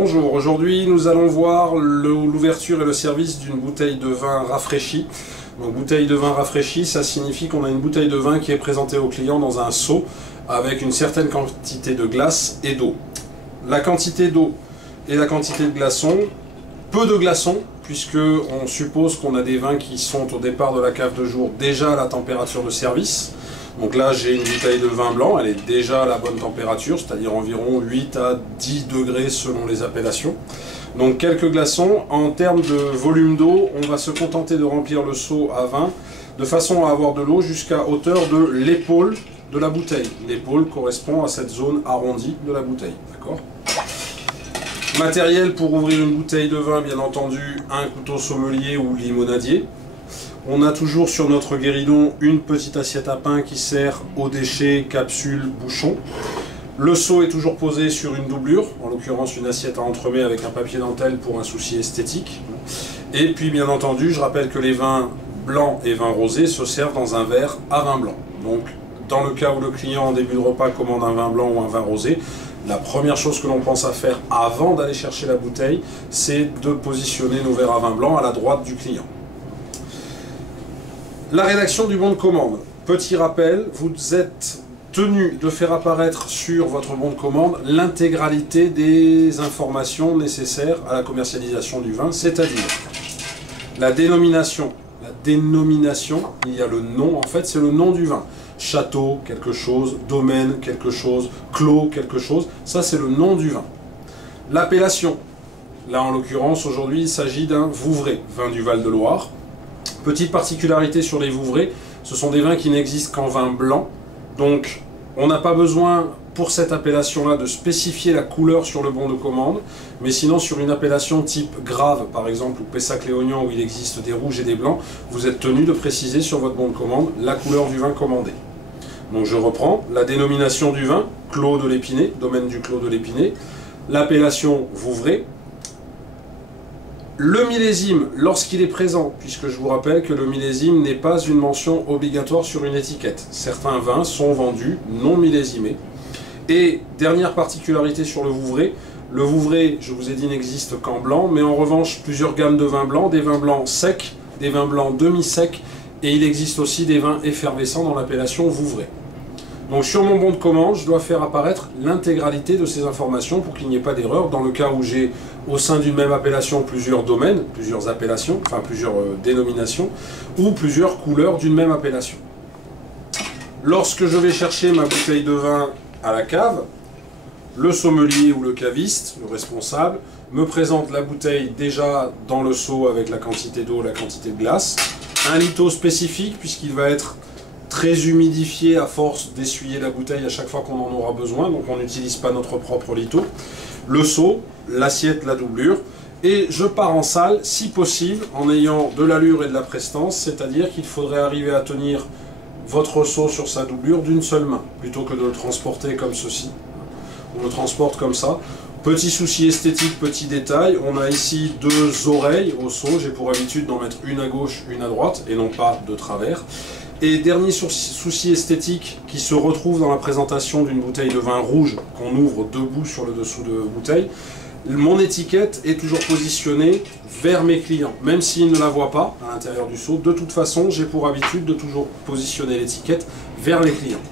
Bonjour, aujourd'hui nous allons voir l'ouverture et le service d'une bouteille de vin rafraîchi. Donc bouteille de vin rafraîchi, ça signifie qu'on a une bouteille de vin qui est présentée au client dans un seau avec une certaine quantité de glace et d'eau. La quantité d'eau et la quantité de glaçons, peu de glaçons, puisque on suppose qu'on a des vins qui sont au départ de la cave de jour déjà à la température de service. Donc là j'ai une bouteille de vin blanc, elle est déjà à la bonne température, c'est-à-dire environ 8 à 10 degrés selon les appellations. Donc quelques glaçons. En termes de volume d'eau, on va se contenter de remplir le seau à vin de façon à avoir de l'eau jusqu'à hauteur de l'épaule de la bouteille. L'épaule correspond à cette zone arrondie de la bouteille, d'accord ? Matériel pour ouvrir une bouteille de vin, bien entendu, un couteau sommelier ou limonadier. On a toujours sur notre guéridon une petite assiette à pain qui sert aux déchets, capsules, bouchons. Le seau est toujours posé sur une doublure, en l'occurrence une assiette à entremets avec un papier dentelle pour un souci esthétique. Et puis bien entendu, je rappelle que les vins blancs et vins rosés se servent dans un verre à vin blanc. Donc dans le cas où le client en début de repas commande un vin blanc ou un vin rosé, la première chose que l'on pense à faire avant d'aller chercher la bouteille, c'est de positionner nos verres à vin blanc à la droite du client. La rédaction du bon de commande. Petit rappel, vous êtes tenu de faire apparaître sur votre bon de commande l'intégralité des informations nécessaires à la commercialisation du vin, c'est-à-dire la dénomination. La dénomination, il y a le nom, en fait c'est le nom du vin. Château, quelque chose, domaine, quelque chose, clos, quelque chose, ça c'est le nom du vin. L'appellation, là en l'occurrence aujourd'hui il s'agit d'un Vouvray, vin du Val-de-Loire. Petite particularité sur les Vouvray, ce sont des vins qui n'existent qu'en vin blanc, donc on n'a pas besoin pour cette appellation-là de spécifier la couleur sur le bon de commande, mais sinon sur une appellation type Grave, par exemple, ou Pessac-Léognan, où il existe des rouges et des blancs, vous êtes tenu de préciser sur votre bon de commande la couleur du vin commandé. Donc je reprends, la dénomination du vin, Clos de l'Épinay, domaine du Clos de l'Épinay, l'appellation Vouvray, le millésime, lorsqu'il est présent, puisque je vous rappelle que le millésime n'est pas une mention obligatoire sur une étiquette. Certains vins sont vendus non millésimés. Et dernière particularité sur le Vouvray, je vous ai dit, n'existe qu'en blanc, mais en revanche, plusieurs gammes de vins blancs, des vins blancs secs, des vins blancs demi-secs, et il existe aussi des vins effervescents dans l'appellation Vouvray. Donc sur mon bon de commande, je dois faire apparaître l'intégralité de ces informations pour qu'il n'y ait pas d'erreur dans le cas où j'ai au sein d'une même appellation plusieurs domaines, plusieurs appellations, enfin plusieurs dénominations, ou plusieurs couleurs d'une même appellation. Lorsque je vais chercher ma bouteille de vin à la cave, le sommelier ou le caviste, le responsable, me présente la bouteille déjà dans le seau avec la quantité d'eau, la quantité de glace, un litho spécifique puisqu'il va être très humidifié à force d'essuyer la bouteille à chaque fois qu'on en aura besoin, donc on n'utilise pas notre propre litho, le seau, l'assiette, la doublure, et je pars en salle, si possible, en ayant de l'allure et de la prestance, c'est-à-dire qu'il faudrait arriver à tenir votre seau sur sa doublure d'une seule main, plutôt que de le transporter comme ceci. On le transporte comme ça. Petit souci esthétique, petit détail, on a ici deux oreilles au seau, j'ai pour habitude d'en mettre une à gauche, une à droite, et non pas de travers. Et dernier souci esthétique qui se retrouve dans la présentation d'une bouteille de vin rouge qu'on ouvre debout sur le dessous de bouteille, mon étiquette est toujours positionnée vers mes clients. Même s'ils ne la voient pas à l'intérieur du seau, de toute façon, j'ai pour habitude de toujours positionner l'étiquette vers les clients.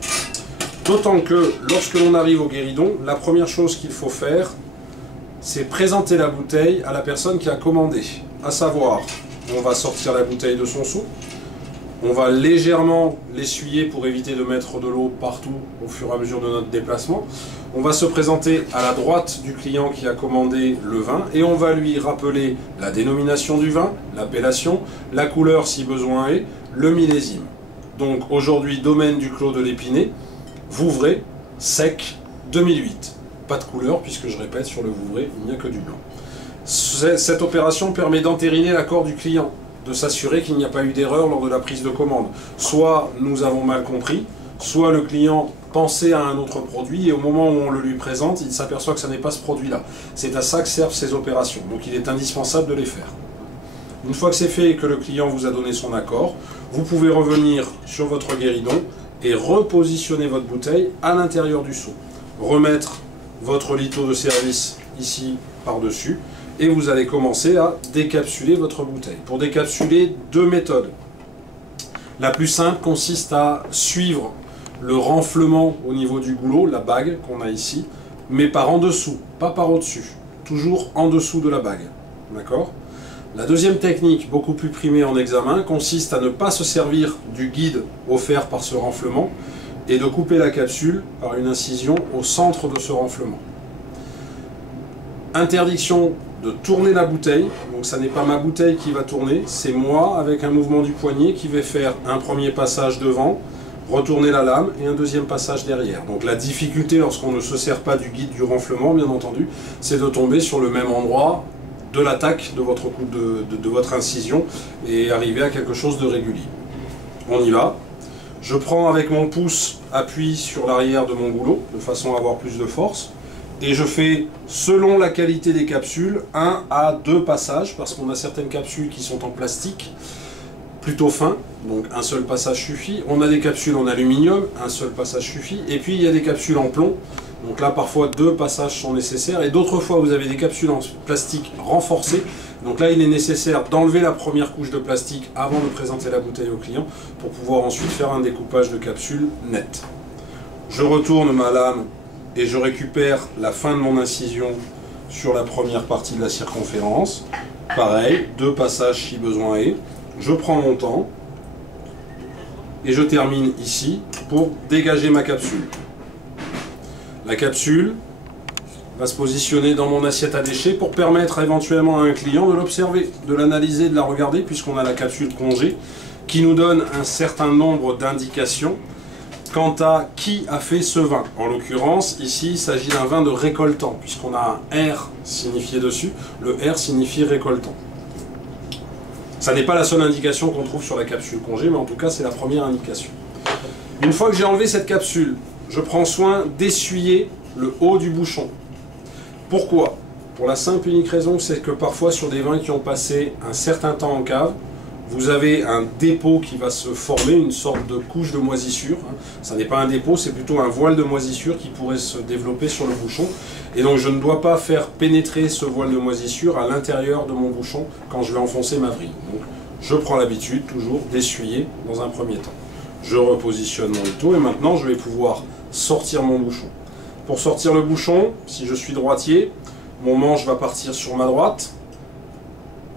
D'autant que lorsque l'on arrive au guéridon, la première chose qu'il faut faire, c'est présenter la bouteille à la personne qui a commandé. À savoir, on va sortir la bouteille de son seau, on va légèrement l'essuyer pour éviter de mettre de l'eau partout au fur et à mesure de notre déplacement. On va se présenter à la droite du client qui a commandé le vin et on va lui rappeler la dénomination du vin, l'appellation, la couleur si besoin est, le millésime. Donc aujourd'hui, domaine du Clos de l'Épinay, Vouvray, sec, 2008. Pas de couleur puisque je répète, sur le Vouvray, il n'y a que du blanc. Cette opération permet d'entériner l'accord du client, de s'assurer qu'il n'y a pas eu d'erreur lors de la prise de commande. Soit nous avons mal compris, soit le client pensait à un autre produit et au moment où on le lui présente, il s'aperçoit que ce n'est pas ce produit-là. C'est à ça que servent ces opérations, donc il est indispensable de les faire. Une fois que c'est fait et que le client vous a donné son accord, vous pouvez revenir sur votre guéridon et repositionner votre bouteille à l'intérieur du seau. Remettre votre litho de service ici par-dessus, et vous allez commencer à décapsuler votre bouteille. Pour décapsuler, deux méthodes. La plus simple consiste à suivre le renflement au niveau du goulot, la bague qu'on a ici, mais par en dessous, pas par au-dessus, toujours en dessous de la bague. D'accord ? La deuxième technique, beaucoup plus primée en examen, consiste à ne pas se servir du guide offert par ce renflement et de couper la capsule par une incision au centre de ce renflement. Interdiction de tourner la bouteille, donc ça n'est pas ma bouteille qui va tourner, c'est moi avec un mouvement du poignet qui vais faire un premier passage devant, retourner la lame et un deuxième passage derrière. Donc la difficulté lorsqu'on ne se sert pas du guide du renflement, bien entendu, c'est de tomber sur le même endroit de l'attaque de votre coup de votre incision et arriver à quelque chose de régulier. On y va. Je prends avec mon pouce appui sur l'arrière de mon goulot de façon à avoir plus de force. Et je fais, selon la qualité des capsules, 1 à 2 passages, parce qu'on a certaines capsules qui sont en plastique, plutôt fin, donc un seul passage suffit. On a des capsules en aluminium, un seul passage suffit. Et puis il y a des capsules en plomb, donc là parfois 2 passages sont nécessaires. Et d'autres fois vous avez des capsules en plastique renforcées, donc là il est nécessaire d'enlever la première couche de plastique avant de présenter la bouteille au client, pour pouvoir ensuite faire un découpage de capsules net. Je retourne ma lame et je récupère la fin de mon incision sur la première partie de la circonférence. Pareil, 2 passages si besoin est. Je prends mon temps et je termine ici pour dégager ma capsule. La capsule va se positionner dans mon assiette à déchets pour permettre éventuellement à un client de l'observer, de l'analyser, de la regarder, puisqu'on a la capsule congé qui nous donne un certain nombre d'indications quant à qui a fait ce vin. En l'occurrence, ici, il s'agit d'un vin de récoltant, puisqu'on a un R signifié dessus. Le R signifie récoltant. Ça n'est pas la seule indication qu'on trouve sur la capsule congé, mais en tout cas, c'est la première indication. Une fois que j'ai enlevé cette capsule, je prends soin d'essuyer le haut du bouchon. Pourquoi ? Pour la simple et unique raison, c'est que parfois, sur des vins qui ont passé un certain temps en cave, vous avez un dépôt qui va se former, une sorte de couche de moisissure. Ça n'est pas un dépôt, c'est plutôt un voile de moisissure qui pourrait se développer sur le bouchon. Et donc je ne dois pas faire pénétrer ce voile de moisissure à l'intérieur de mon bouchon quand je vais enfoncer ma vrille. Donc je prends l'habitude toujours d'essuyer dans un premier temps. Je repositionne mon étau et maintenant je vais pouvoir sortir mon bouchon. Pour sortir le bouchon, si je suis droitier, mon manche va partir sur ma droite,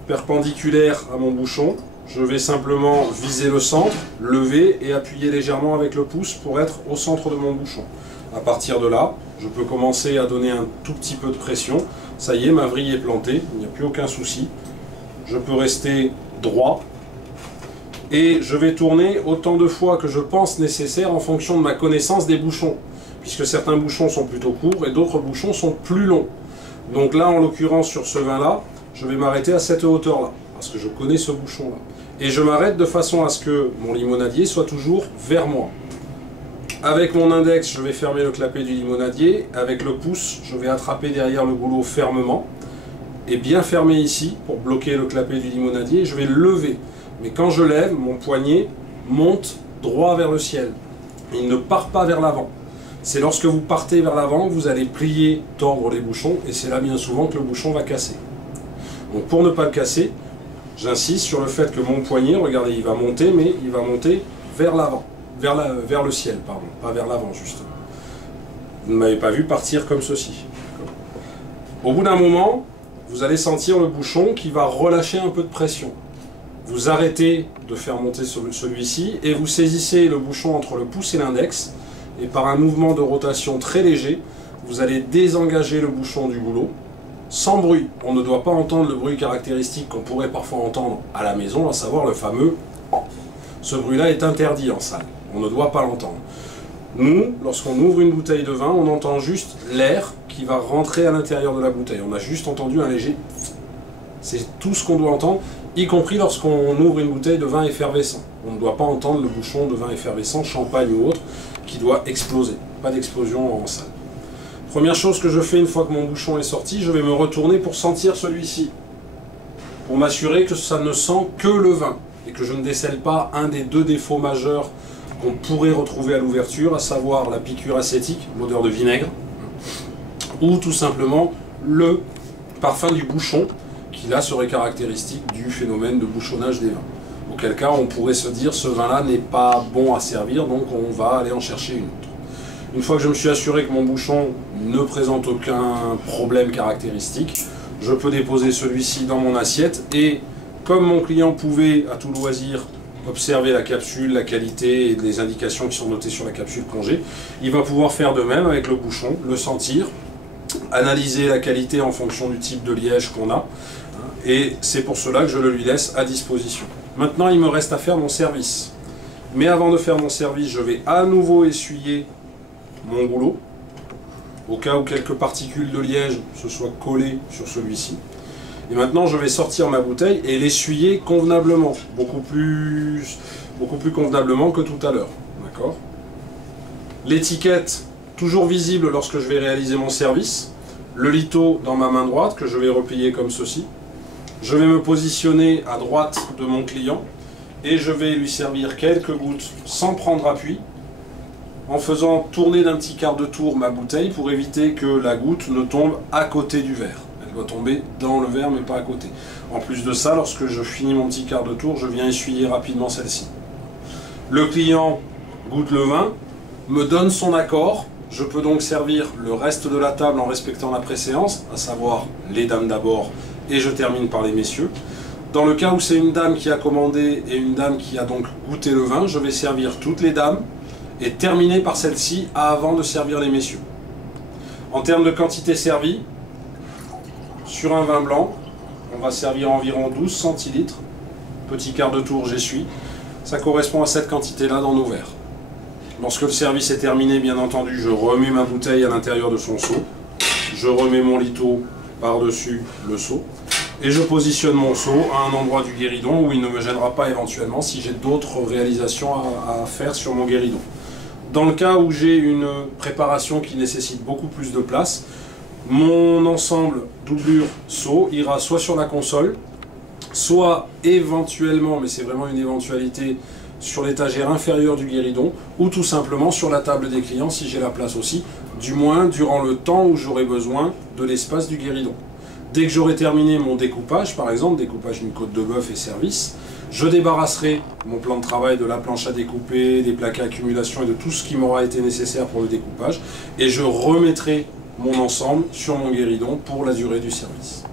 perpendiculaire à mon bouchon. Je vais simplement viser le centre, lever et appuyer légèrement avec le pouce pour être au centre de mon bouchon. À partir de là, je peux commencer à donner un tout petit peu de pression. Ça y est, ma vrille est plantée, il n'y a plus aucun souci. Je peux rester droit et je vais tourner autant de fois que je pense nécessaire en fonction de ma connaissance des bouchons, puisque certains bouchons sont plutôt courts et d'autres bouchons sont plus longs. Donc là, en l'occurrence, sur ce vin-là, je vais m'arrêter à cette hauteur-là, parce que je connais ce bouchon-là. Et je m'arrête de façon à ce que mon limonadier soit toujours vers moi. Avec mon index, je vais fermer le clapet du limonadier. Avec le pouce, je vais attraper derrière le goulot fermement. Et bien fermé ici, pour bloquer le clapet du limonadier, je vais le lever. Mais quand je lève, mon poignet monte droit vers le ciel. Il ne part pas vers l'avant. C'est lorsque vous partez vers l'avant que vous allez plier, tordre les bouchons, et c'est là bien souvent que le bouchon va casser. Donc pour ne pas le casser, j'insiste sur le fait que mon poignet, regardez, il va monter, mais il va monter vers l'avant, vers le ciel, pardon, pas vers l'avant justement. Vous ne m'avez pas vu partir comme ceci. Au bout d'un moment, vous allez sentir le bouchon qui va relâcher un peu de pression. Vous arrêtez de faire monter celui-ci et vous saisissez le bouchon entre le pouce et l'index, et par un mouvement de rotation très léger, vous allez désengager le bouchon du goulot, sans bruit. On ne doit pas entendre le bruit caractéristique qu'on pourrait parfois entendre à la maison, à savoir le fameux « oh ». Ce bruit-là est interdit en salle, on ne doit pas l'entendre. Nous, lorsqu'on ouvre une bouteille de vin, on entend juste l'air qui va rentrer à l'intérieur de la bouteille. On a juste entendu un léger « c'est tout ce qu'on doit entendre, y compris lorsqu'on ouvre une bouteille de vin effervescent. On ne doit pas entendre le bouchon de vin effervescent, champagne ou autre, qui doit exploser. Pas d'explosion en salle. Première chose que je fais une fois que mon bouchon est sorti, je vais me retourner pour sentir celui-ci. Pour m'assurer que ça ne sent que le vin et que je ne décèle pas un des 2 défauts majeurs qu'on pourrait retrouver à l'ouverture, à savoir la piqûre acétique, l'odeur de vinaigre, ou tout simplement le parfum du bouchon, qui là serait caractéristique du phénomène de bouchonnage des vins. Auquel cas on pourrait se dire ce vin-là n'est pas bon à servir, donc on va aller en chercher une autre. Une fois que je me suis assuré que mon bouchon ne présente aucun problème caractéristique, je peux déposer celui-ci dans mon assiette et comme mon client pouvait à tout loisir observer la capsule, la qualité et les indications qui sont notées sur la capsule congé, il va pouvoir faire de même avec le bouchon, le sentir, analyser la qualité en fonction du type de liège qu'on a, et c'est pour cela que je le lui laisse à disposition. Maintenant, il me reste à faire mon service. Mais avant de faire mon service, je vais à nouveau essuyer mon rouleau, au cas où quelques particules de liège se soient collées sur celui-ci. Et maintenant, je vais sortir ma bouteille et l'essuyer convenablement, beaucoup plus convenablement que tout à l'heure. D'accord ? L'étiquette, toujours visible lorsque je vais réaliser mon service. Le litho dans ma main droite, que je vais replier comme ceci. Je vais me positionner à droite de mon client et je vais lui servir quelques gouttes sans prendre appui, en faisant tourner d'un petit quart de tour ma bouteille pour éviter que la goutte ne tombe à côté du verre. Elle doit tomber dans le verre mais pas à côté. En plus de ça, lorsque je finis mon petit quart de tour, je viens essuyer rapidement celle-ci. Le client goûte le vin, me donne son accord. Je peux donc servir le reste de la table en respectant la préséance, à savoir les dames d'abord et je termine par les messieurs. Dans le cas où c'est une dame qui a commandé et une dame qui a donc goûté le vin, je vais servir toutes les dames et terminer par celle-ci avant de servir les messieurs. En termes de quantité servie, sur un vin blanc, on va servir environ 12 centilitres. Petit quart de tour, j'essuie. Ça correspond à cette quantité-là dans nos verres. Lorsque le service est terminé, bien entendu, je remets ma bouteille à l'intérieur de son seau. Je remets mon litho par-dessus le seau. Et je positionne mon seau à un endroit du guéridon où il ne me gênera pas éventuellement si j'ai d'autres réalisations à faire sur mon guéridon. Dans le cas où j'ai une préparation qui nécessite beaucoup plus de place, mon ensemble doublure seau ira soit sur la console, soit éventuellement, mais c'est vraiment une éventualité, sur l'étagère inférieure du guéridon, ou tout simplement sur la table des clients si j'ai la place aussi, du moins durant le temps où j'aurai besoin de l'espace du guéridon. Dès que j'aurai terminé mon découpage, par exemple, découpage d'une côte de bœuf et service, je débarrasserai mon plan de travail de la planche à découper, des plaques à accumulation et de tout ce qui m'aura été nécessaire pour le découpage, et je remettrai mon ensemble sur mon guéridon pour la durée du service.